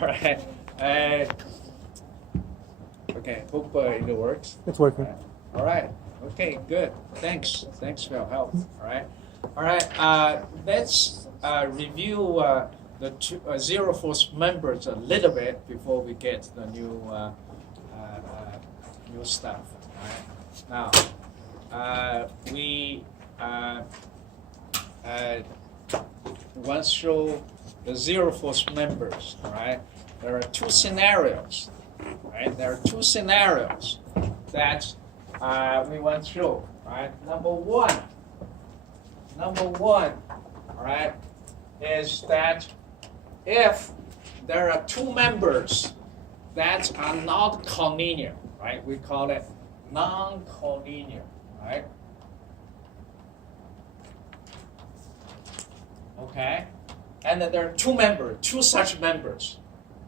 All right. Okay. Hope it works. It's working. All right. Okay. Good. Thanks. Thanks for your help. All right. All right. Let's review the zero force members a little bit before we get the new new stuff. All right. Now, we once show the zero force members. All right. There are two scenarios. Right. There are two scenarios that we went through. Right. Number one. All right, is that if there are two members that are not collinear, right? We call it non-collinear, right? Okay, and then there are two such members.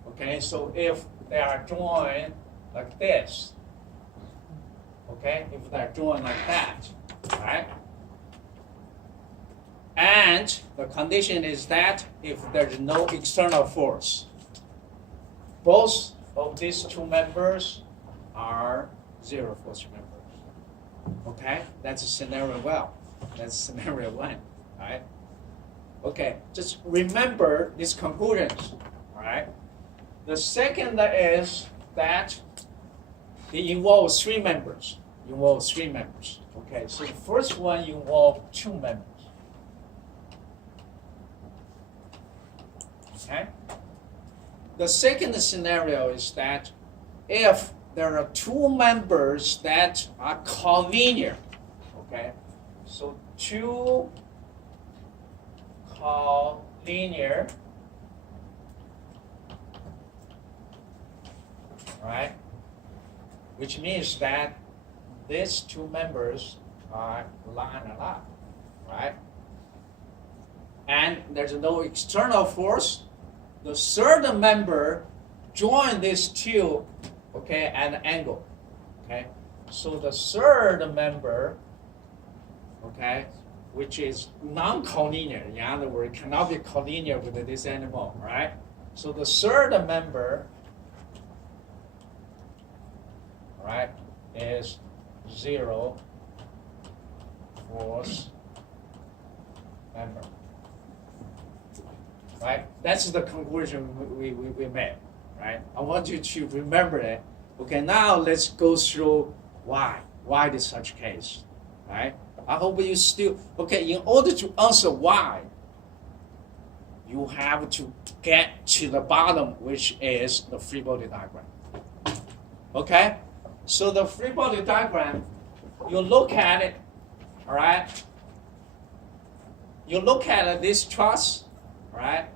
Okay, so if they are joined like this, okay, if they're joined like that, right? And the condition is that if there's no external force, both of these two members are zero force members. Okay, that's scenario well. That's scenario one, right? Okay, just remember these conclusions, all right? The second is that it involves three members. Okay, so the first one involves two members. Okay. The second scenario is that if there are two members that are collinear, okay, so two collinear, right, which means that these two members are line alike, right, and there's no external force. The third member join these two, okay, at an angle, okay. So the third member, okay, which is non-collinear, in other words, cannot be collinear with this animal, right? So the third member, right, is zero force member. Right? That's the conclusion we made, right? I want you to remember it. Okay, now let's go through why this such case, right? I hope you still, okay, in order to answer why, you have to get to the bottom, which is the free body diagram. Okay? So the free body diagram, you look at it, all right? You look at this truss, right?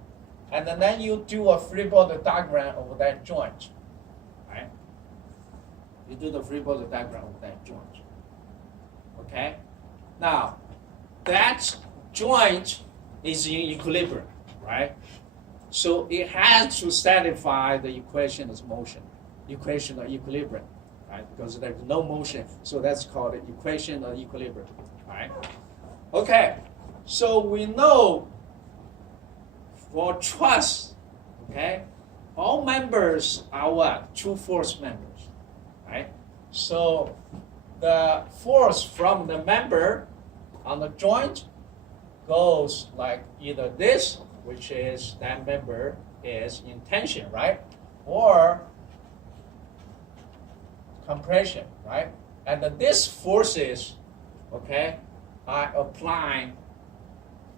And then you do a free body diagram of that joint, right? You do the free body diagram of that joint, okay? Now, that joint is in equilibrium, right? So it has to satisfy the equation of motion, equation of equilibrium, right? Because there's no motion, so that's called the equation of equilibrium, right? Okay, so we know for truss, okay, all members are what? Two force members, right? So the force from the member on the joint goes like either this, which is that member is in tension, right? Or compression, right? And then this forces, okay, are applying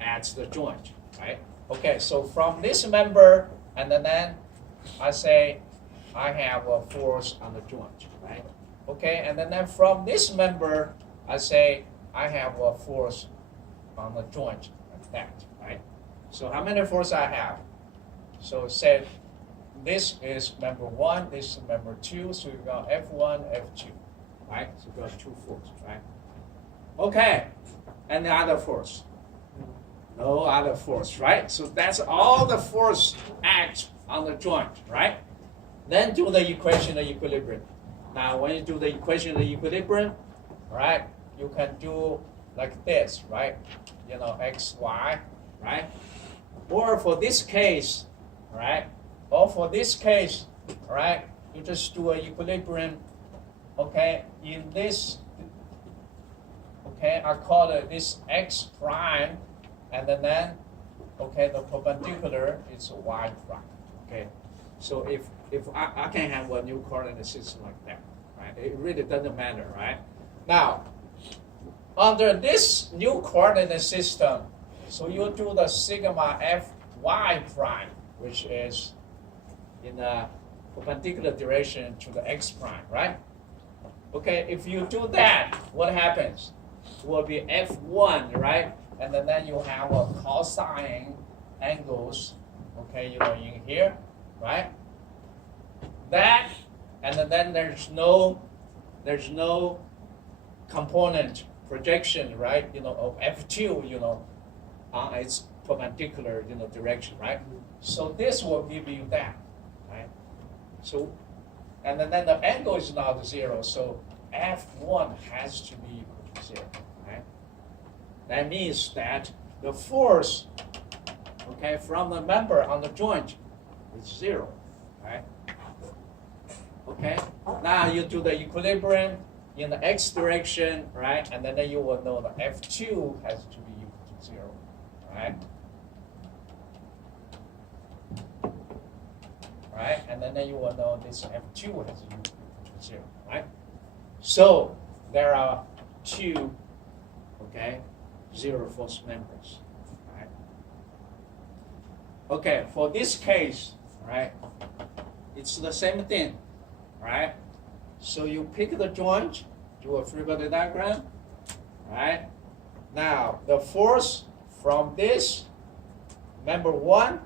at the joint, right? Okay, so from this member, and then I say I have a force on the joint, right? Okay, and then from this member, I say I have a force on the joint, like that, right? So how many forces I have? So say this is member 1, this is member 2, so you got F1, F2, right? So you got 2 forces, right? Okay, and the other force? No other force, right? So that's all the force act on the joint, right? Then do the equation of equilibrium. Now, when you do the equation of equilibrium, right, you can do like this, right? You know, x, y, right? Or for this case, right, of for this case, all right, you just do an equilibrium, okay, in this, okay, I call it this x prime, and then okay, the perpendicular is y prime, okay. So if I can have a new coordinate system like that, right, it really doesn't matter, right? Now, under this new coordinate system, so you do the sigma fy prime, which is in the perpendicular direction to the x prime, right? Okay, if you do that, what happens? It will be f1, right? And then you have a cosine angles, okay, you know, in here, right? That, and then there's no component projection, right? You know, of f2, you know, on its perpendicular, you know, direction, right? So this will give you that, right? So, and then the angle is not 0, so f1 has to be equal to 0, right? That means that the force, okay, from the member on the joint is 0, right? Okay, now you do the equilibrium in the x direction, right? And then you will know that f2 has to be equal to 0, right? Right, and then you will know this f2 has to be equal to 0, right? So there are two, okay, zero force members, right? Okay, for this case, right, it's the same thing, right? So you pick the joint, do a free body diagram, right? Now the force from this member 1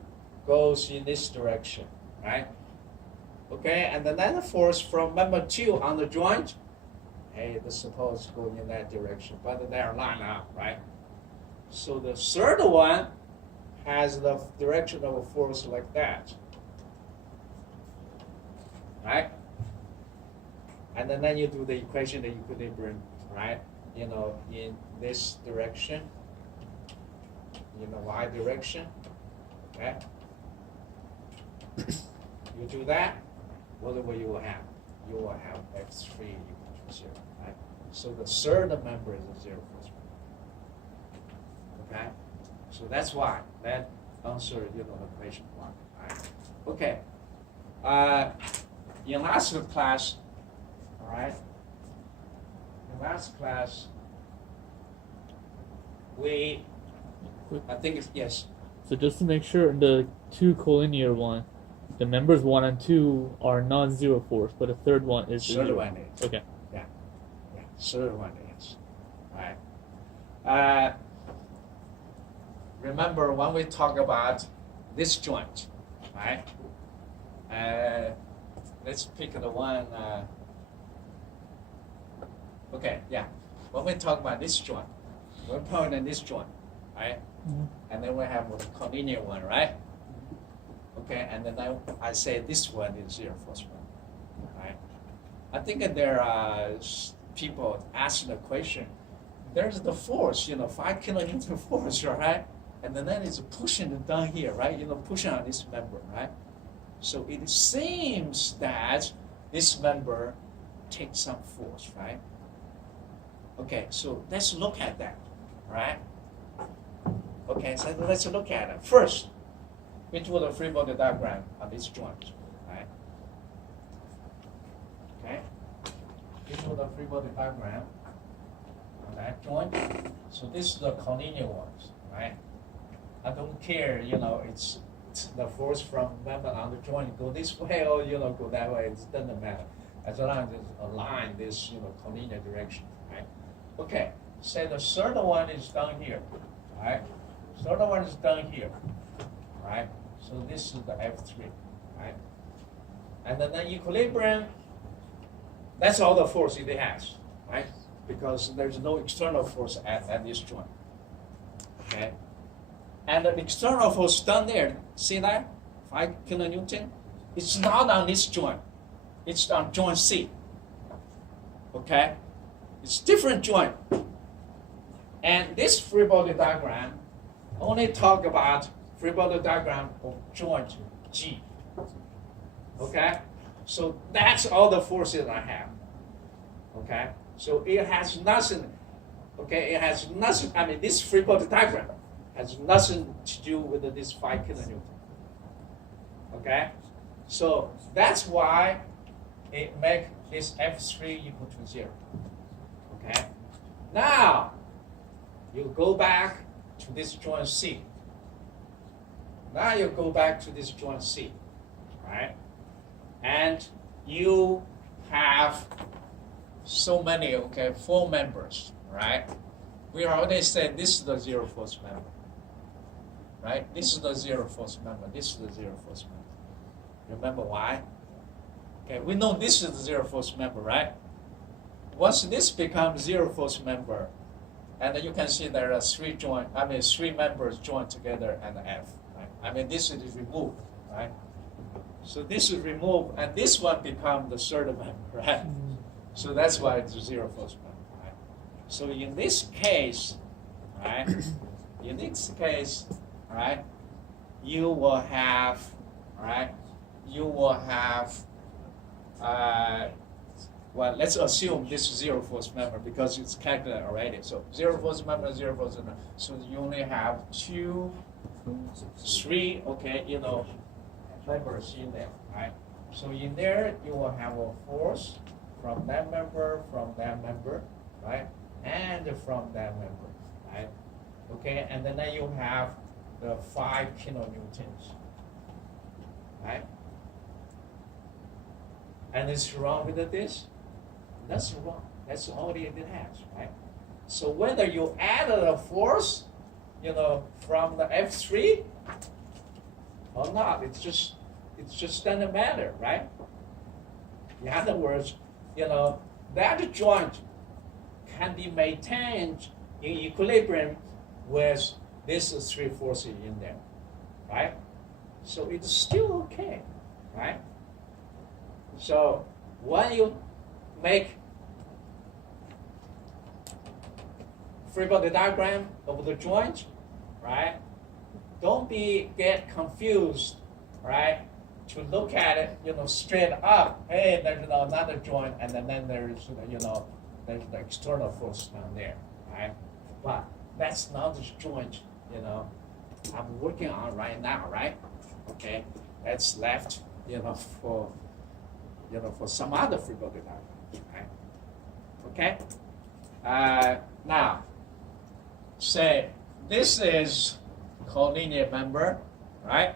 goes in this direction, right? Okay, and then the force from member 2 on the joint, hey, it's supposed to go in that direction, but they're lined up, right? So the third one has the direction of a force like that, right? And then you do the equation of equilibrium, right? You know, in this direction, in the y direction, okay? You do that, what will you have? You will have x3 equal to 0, right? So the third member is a 0 force member. Okay? So that's why that answer, you know, the question 1, right? Okay. In last class, all right? In last class, I think it's, yes. So just to make sure, the two collinear one, the members 1 and 2 are not zero force, but the third one is Third 0. one is. Okay. Yeah. Third one is. Right. Remember when we talk about this joint, right? Let's pick the one. Okay, yeah. When we talk about this joint, we're pointing this joint, right? Mm-hmm. And then we have the collinear one, right? Okay, and then I say this one is 0 force one, right? I think that there are people asking the question, there's the force, you know, 5 kilonewton force, right? And then it's pushing it down here, right? You know, pushing on this member, right? So it seems that this member takes some force, right? Okay, so let's look at that, right? Okay, so let's look at it. First, we do the free body diagram on this joint, right? Okay, we do the free body diagram on that joint. So this is the collinear ones, right? I don't care, you know, it's the force from member on the joint go this way or, you know, go that way. It doesn't matter as long as it's aligned this, you know, collinear direction, right? Okay, say the third one is down here, right? Third one is down here, right? So this is the F3, right? And then the equilibrium, that's all the force it has, right? Because there's no external force at this joint, okay? And the external force down there, see that? 5 kilonewton? It's not on this joint. It's on joint C, okay? It's different joint. And this free body diagram only talk about free body diagram of joint G, Okay, so that's all the forces I have. Okay, so it has nothing. Okay, it has nothing. I mean, this free body diagram has nothing to do with this 5 kilonewton. Okay, so that's why it makes this F3 equal to 0. Okay, now you go back to this joint C. Now you go back to this joint C, right? And you have so many, okay, 4 members, right? We already said this is the zero force member, right? This is the zero force member. This is the zero force member. Remember why? Okay, we know this is the zero force member, right? Once this becomes zero force member, and you can see there are 3 members joined together and F, right? I mean, this is removed, right? So this is removed, and this one becomes the third member, right? So that's why it's a zero force member, right? So in this case, right? In this case, right? You will have, right? You will have, well, let's assume this zero force member because it's calculated already. So zero force member, zero force member. So you only have 2, 3, okay, members in there, right? So in there, you will have a force from that member, right? And from that member, right? Okay, and then you have the 5 kilonewtons, right? And it's wrong with this? That's wrong. That's all it has, right? So whether you add a force, from the F3 or not, it just doesn't matter, right? In other words, that joint can be maintained in equilibrium with these 3 forces in there, right? So it's still okay, right? So when you make free body diagram of the joint, right? Don't get confused, right? To look at it, straight up. Hey, there's another joint, and then there's there's the external force down there, right? But that's not the joint, I'm working on right now, right? Okay, that's left, for some other free body diagram, right? Okay. Now, say this is collinear member, right?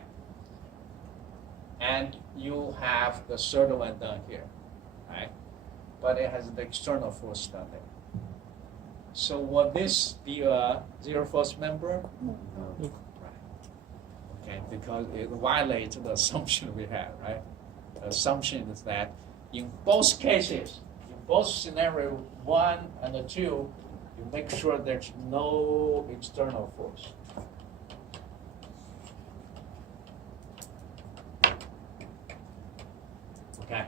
And you have the third one down here, right? But it has the external force down there. So will this be a zero force member? No. Right. Okay, because it violates the assumption we have, right? The assumption is that in both cases, in both scenario 1 and 2, you make sure there's no external force. Okay,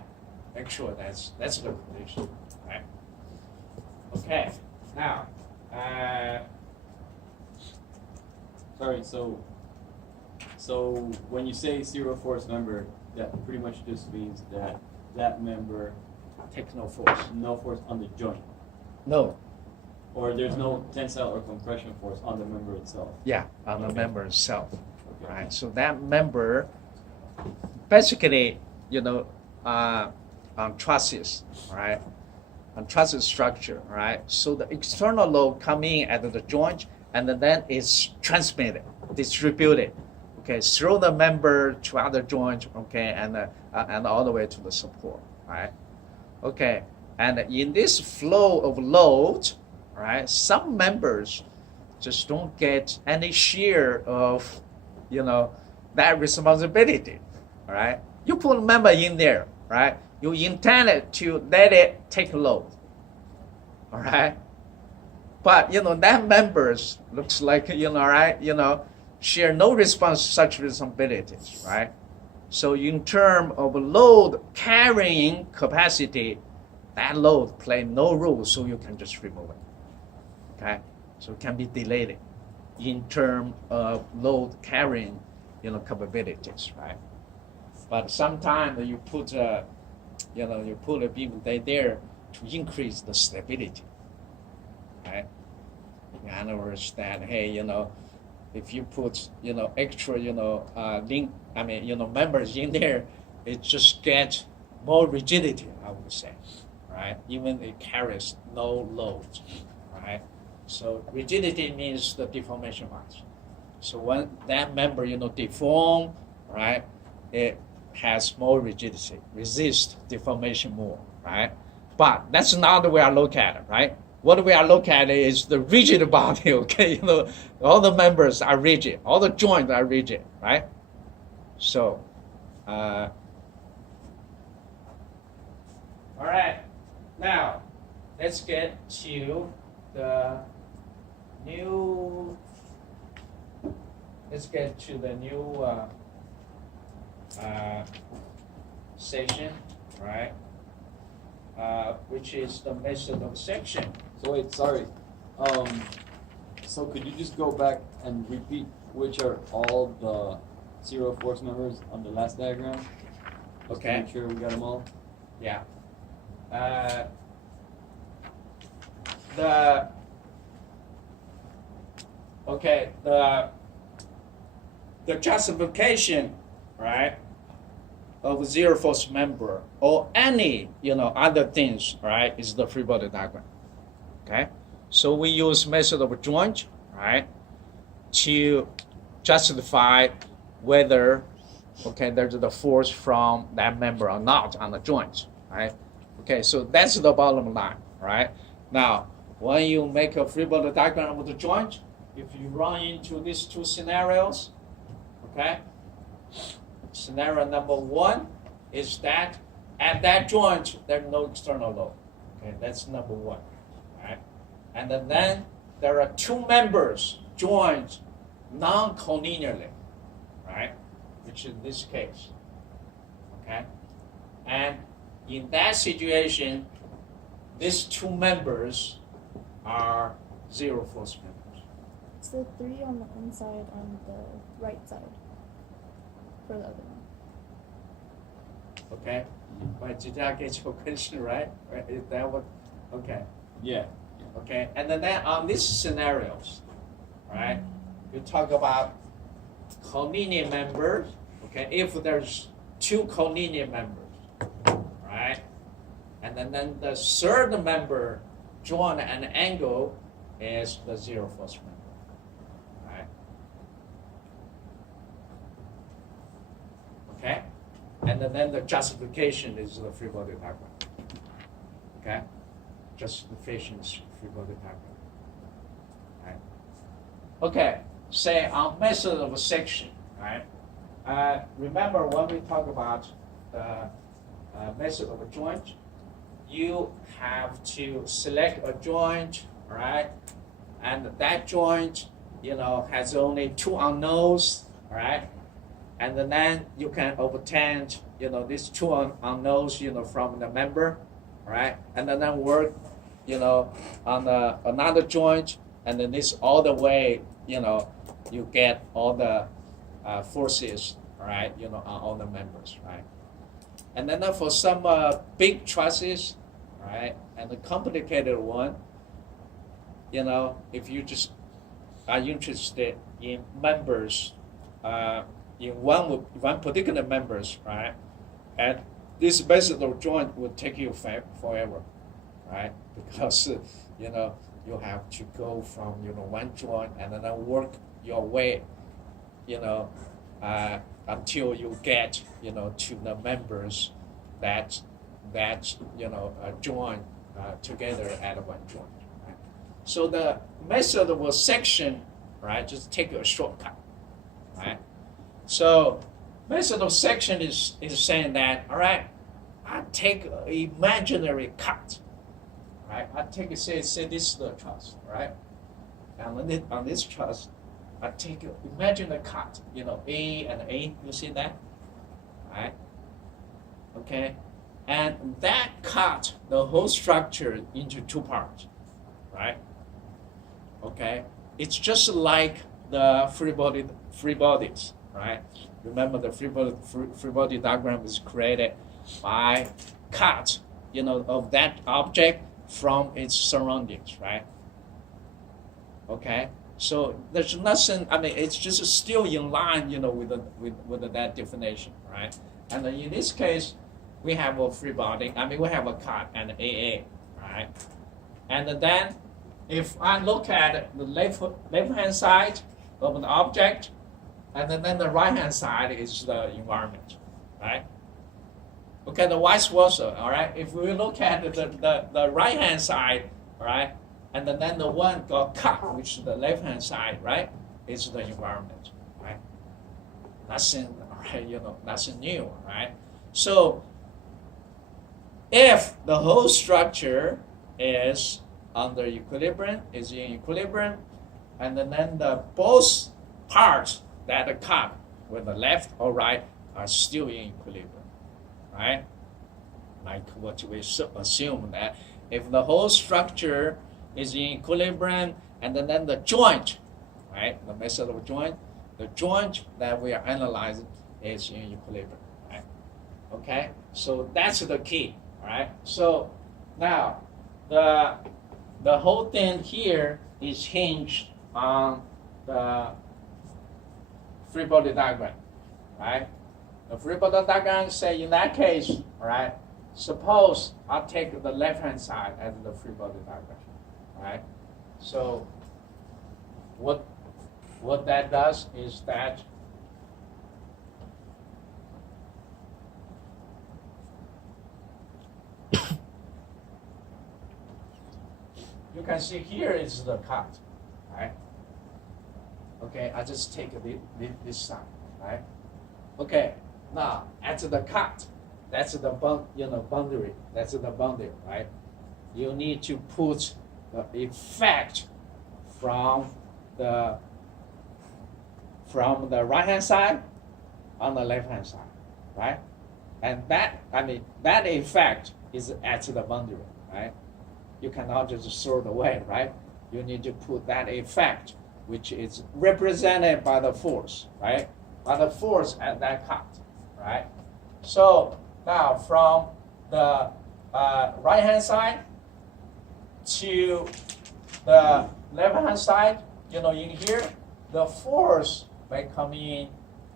make sure that's the condition, right? Okay, now, sorry. So when you say zero force member, that pretty much just means that that member take no force. no force on the joint, No. or there's no tensile or compression force on the member itself. Yeah, on the Okay. member itself, Okay. right? So that member, basically, on trusses, right? On trusses structure, right? So the external load coming at the joint, and then it's transmitted, distributed, okay, through the member to other joint, okay, and all the way to the support, right? Okay, and in this flow of load, right, some members just don't get any share of, that responsibility, all right? You put a member in there, right? You intended to let it take load, all right? But, that members looks like, right, share no such responsibilities, right? So in terms of load carrying capacity, that load play no role, so you can just remove it, okay? So it can be delayed in terms of load carrying, capabilities, right? But sometimes you put you put a beam there to increase the stability, right? In other words, that hey, if you put extra members in there, it just gets more rigidity, I would say, right? Even it carries no load, right? So rigidity means the deformation mass. So when that member deform, right, it has more rigidity, resist deformation more, right? But that's not the way I look at it, right? What we are looking at is the rigid body, okay? All the members are rigid, all the joints are rigid, right? So, all right, now let's get to the new, section, right? Which is the method of section. So wait, sorry. So could you just go back and repeat which are all the zero force members on the last diagram? Just to Okay. make sure we got them all. Yeah. The justification, right, of zero force member or any other things, right, is the free body diagram. Okay, so we use method of joint, right, to justify whether there's the force from that member or not on the joint, right? Okay, so that's the bottom line, right? Now, when you make a free body diagram of the joint, if you run into these two scenarios, okay, scenario number one is that at that joint there's no external load. Okay, that's number one, right? And then there are two members joined non-collinearly, right? Which in this case, okay? And in that situation, these two members are zero force members. It's the 3 on the inside on the right side for the other one. Okay? But did I get your question right? Is that what? Okay. Yeah. Okay. And then on these scenarios, right? You talk about collinear members. Okay. If there's two collinear members, right? And then the third member join an angle is the zero force member, right? Okay. And then the justification is the free body diagram. Okay? Justification is free body diagram. Right? Okay, say on method of section, right? Remember when we talk about the method of a joint, you have to select a joint, right? And that joint, has only two unknowns, right? And then you can obtain, these two unknowns, from the member, right? And then work, on another joint, and then this all the way, you get all the forces, right? On all the members, right? And then for some big trusses, right, and the complicated one, if you just are interested in members, in one particular members, right? And this method of joint will take you forever, right? Because you have to go from one joint and then work your way, until you get to the members that join together at one joint. Right? So the method of a section, right? Just take a shortcut, right? So method of section is saying that, all right, I take an imaginary cut, right? I take say this is the truss, right? And on this truss, I take an imaginary cut, A and A, you see that, right? Okay, and that cut the whole structure into two parts, right? Okay, it's just like the free bodies, right? Remember the free body diagram is created by cut, of that object from its surroundings, right? Okay, so there's nothing. I mean, it's just still in line, with that definition, right? And then in this case, we have a free body. I mean, we have a cut and AA, right? And then, if I look at the left hand side of an object, and then the right hand side is the environment, right? Okay, the vice versa, all right? If we look at the right hand side, all right, and then the one got cut, which is the left hand side, right, is the environment, right? Nothing, right, nothing new, right? So if the whole structure is under equilibrium, is in equilibrium, and then the both parts that are cut, whether left or right, are still in equilibrium, right? Like what we assume that if the whole structure is in equilibrium, and then the joint, right, the method of joint, the joint that we are analyzing is in equilibrium, right? Okay, so that's the key, right? So now the whole thing here is hinged on the free body diagram, right? The free body diagram say in that case, right? Suppose I'll take the left hand side as the free body diagram, right? So what that does is that you can see here is the cut, right? Okay, I just take this side, right? Okay, now at the cut, that's the boundary. That's the boundary, right? You need to put the effect from the right hand side on the left hand side, right? And that effect is at the boundary, right? You cannot just throw it away, right? You need to put that effect, which is represented by the force, right? By the force at that cut, right? So now from the right hand side to the left hand side, in here, the force may come in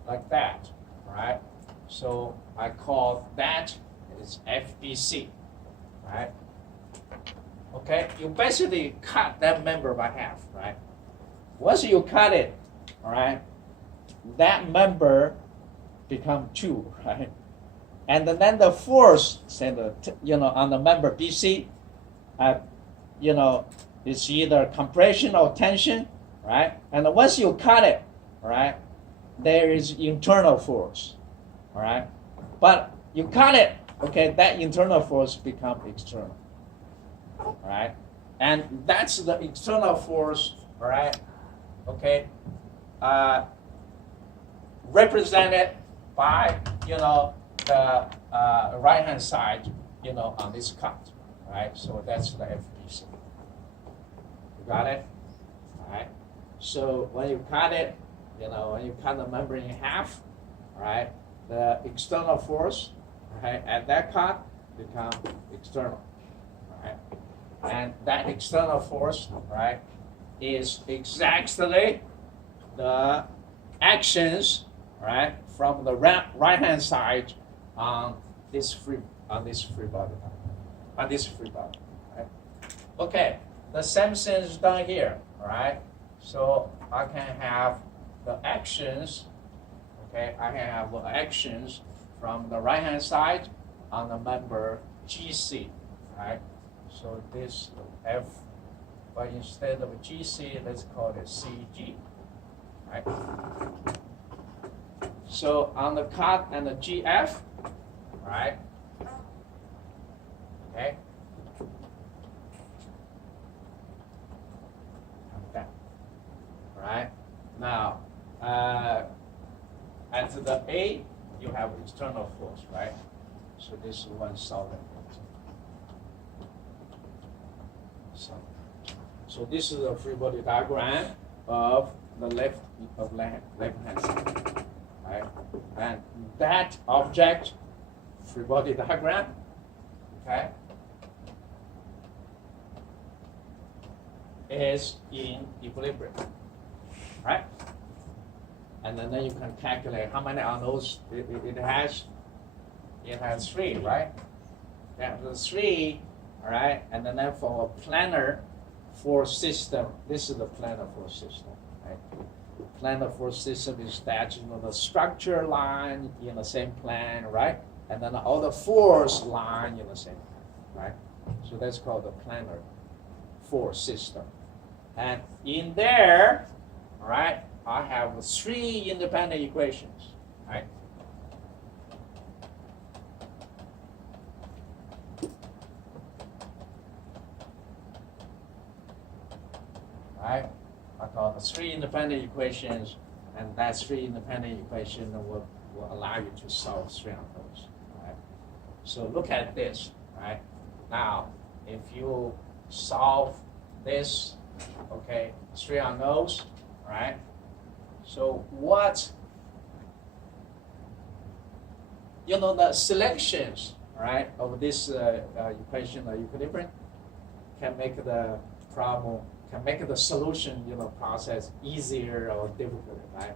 like that, right? So I call that is FBC, right? Okay, you basically cut that member by half, right? Once you cut it, all right, that member become 2, right? And then the force, say on the member BC, it's either compression or tension, right? And once you cut it, all right, there is internal force, all right? But you cut it, okay, that internal force become external, all right? And that's the external force, all right, okay, represented by, the right-hand side, on this cut, right? So that's the FBC. You got it? All right? So when you cut it, when you cut the member in half, all right, the external force, right, at that cut become external, right? And that external force, right, is exactly the actions, right, from the right-hand side on this free body, right? Okay, the same thing is done here, all right? So I can have the actions, okay? I can have the actions from the right-hand side on the member GC, right? So this F, but instead of GC, let's call it CG, right? So on the cut and the GF, right? Okay. Okay. Right. Now, at the A, you have external force, right? So this is one solid. So this is a free body diagram of the left hand side. And that object, free body diagram, okay, is in equilibrium, right? And then you can calculate how many unknowns it has. It has 3, right? Yeah, the 3, all right? And then for a planar force system, this is the planar force system, right? Planar force system is that, you know, the structure line in the same plane, right? And then all the force line in the same plane, right? So that's called the planar force system. And in there, all right, I have 3 independent equations, right? Right? I call the 3 independent equations, and that 3 independent equation will allow you to solve 3 unknowns. Right? So look at this, right? Now, if you solve this, okay, 3 unknowns, right? So what, you know, the selections, right, of this equation of equilibrium can make the problem, can make the solution, you know, process easier or difficult, right?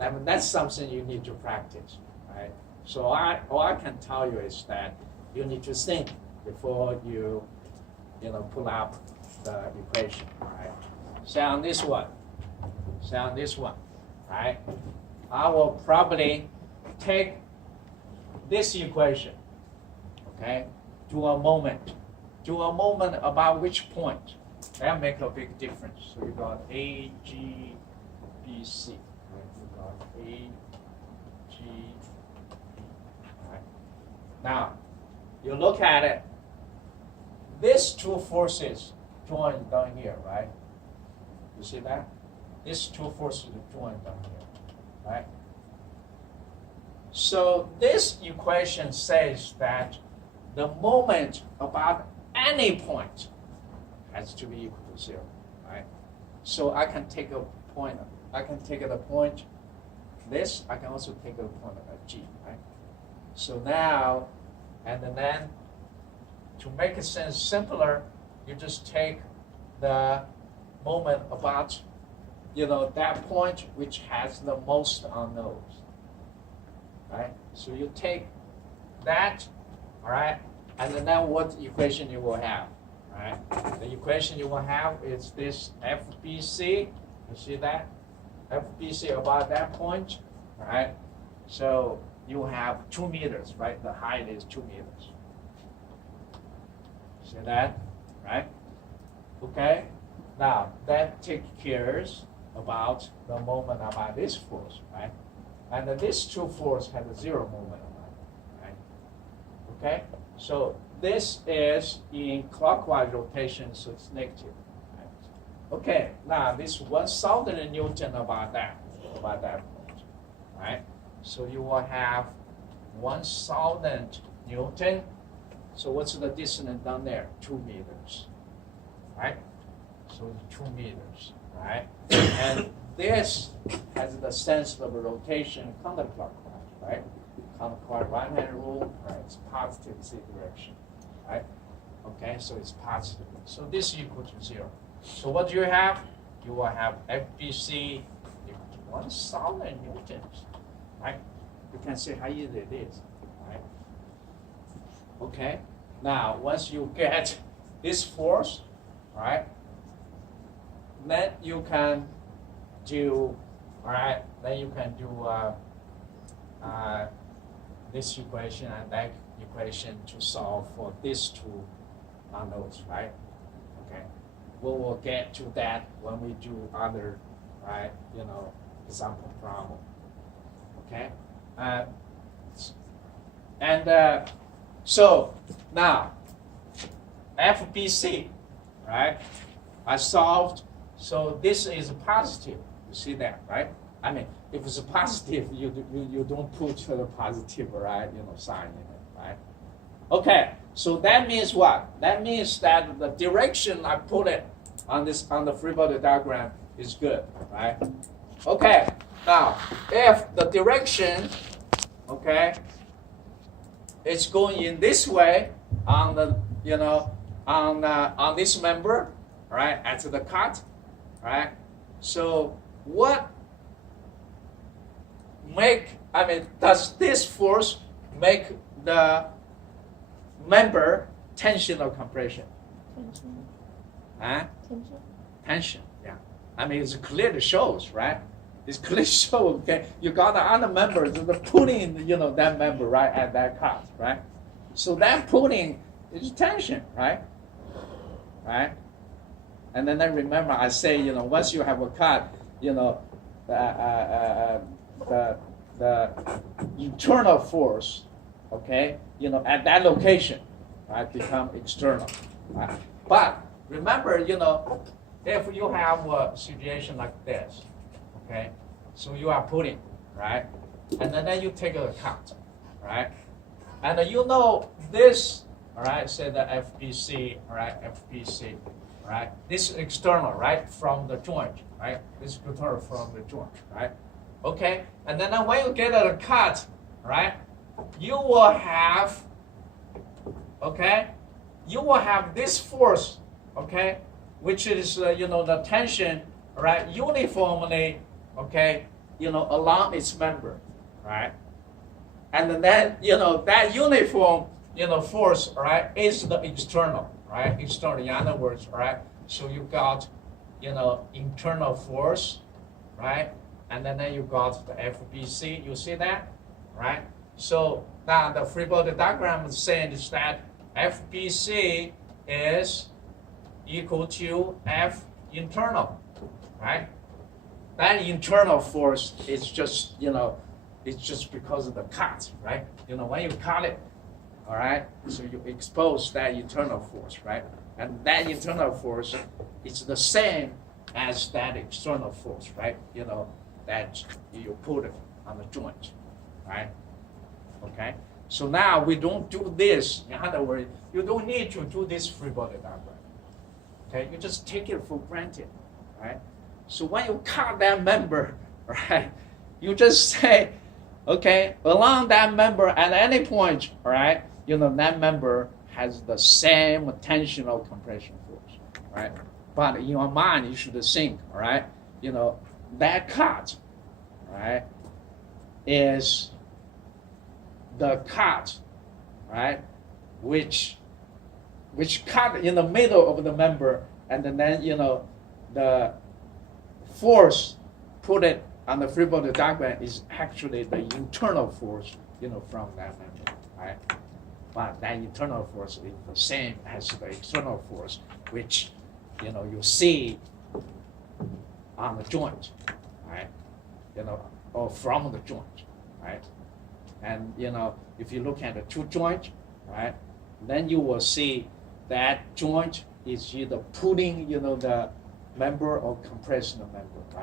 I mean, that's something you need to practice, right? So all I can tell you is that you need to think before you know, pull up the equation, right? Say on this one, right? I will probably take this equation, okay, to a moment about which point. That make a big difference. So you got A, G, B, C. Right? You got A, G, right? Now, you look at it. These 2 forces join down here, right? You see that? These 2 forces join down here, right? So this equation says that the moment about any point has to be equal to 0, right? So I can take a point, the point this, I can also take a point at G, right? So now, and then to make it sense simpler, you just take the moment about, you know, that point which has the most unknowns, right? So you take that, all right, and then what equation you will have? Right? The equation you will have is this FBC. You see that? FBC about that point, right? So you have 2 meters, right? The height is 2 meters. See that? Right? Okay? Now, that takes care about the moment about this force, right? And this 2 force has a 0 moment about it, right? Okay? So this is in clockwise rotation, so it's negative. Right? Okay, now this 1,000 Newton about that point, right? So you will have 1,000 Newton. So what's the distance down there? 2 meters, right? So it's 2 meters, right? And this has the sense of rotation counterclockwise, right? Counterclockwise right-hand rule, right? It's positive z direction, right? Okay, so it's positive. So this is equal to 0. So what do you have? You will have FBC equal to 1,000 newtons, right? You can see how easy it is, right? Okay, now once you get this force, right, then you can do, all right, then you can do this equation and that equation to solve for these 2 unknowns, right? Okay, we will get to that when we do other, right, you know, example problem. Okay, so now FBC, right? I solved. So this is positive. You see that, right? I mean, if it's positive, you don't put the positive, right? You know, sign in it, right? Okay. So that means what? That means that the direction I put it on the free body diagram is good, right? Okay. Now, if the direction, okay, it's going in this way on the, on this member, right, at the cut, right? So what does this force make the member tension or compression? Tension. Huh? Tension. Tension, yeah. It's clearly shows, right? It's clearly shows, okay, you got the other member, the pulling, that member, right, at that cut, right? So that pulling is tension, right? Right? And then remember I say, once you have a cut, the internal force, okay, at that location, right, become external, right? But remember, if you have a situation like this, okay, so you are pulling, right, and then you take a cut, right, and this, all right, say the FBC, all right, FBC, right, this is external, right, from the joint, right, this is external from the joint, right, okay, and then when you get a cut, right, you will have, okay, you will have this force, okay, which is the tension, right, uniformly, okay, along its member, right, and then that uniform force, right, is the external, right, external. In other words, right, so you got internal force, right, and then you got the FBC. You see that, right? So now the free body diagram is saying is that FBC is equal to F internal, right? That internal force is just, it's just because of the cut, right? When you cut it, all right, so you expose that internal force, right? And that internal force is the same as that external force, right? That you put it on the joint, right? Okay, so now we don't do this. In other words, you don't need to do this free body diagram. Okay, you just take it for granted, right? So when you cut that member, right, you just say, okay, along that member at any point, all right, that member has the same tensional compression force, right? But in your mind, you should think, all right, that cut, right, is the cut, right, which cut in the middle of the member, and then the force put it on the free body diagram is actually the internal force, from that member, right? But that internal force is the same as the external force, which you see on the joint, right? Or from the joint, right? And if you look at the two joints, right, then you will see that joint is either pulling the member or compressing the member, right?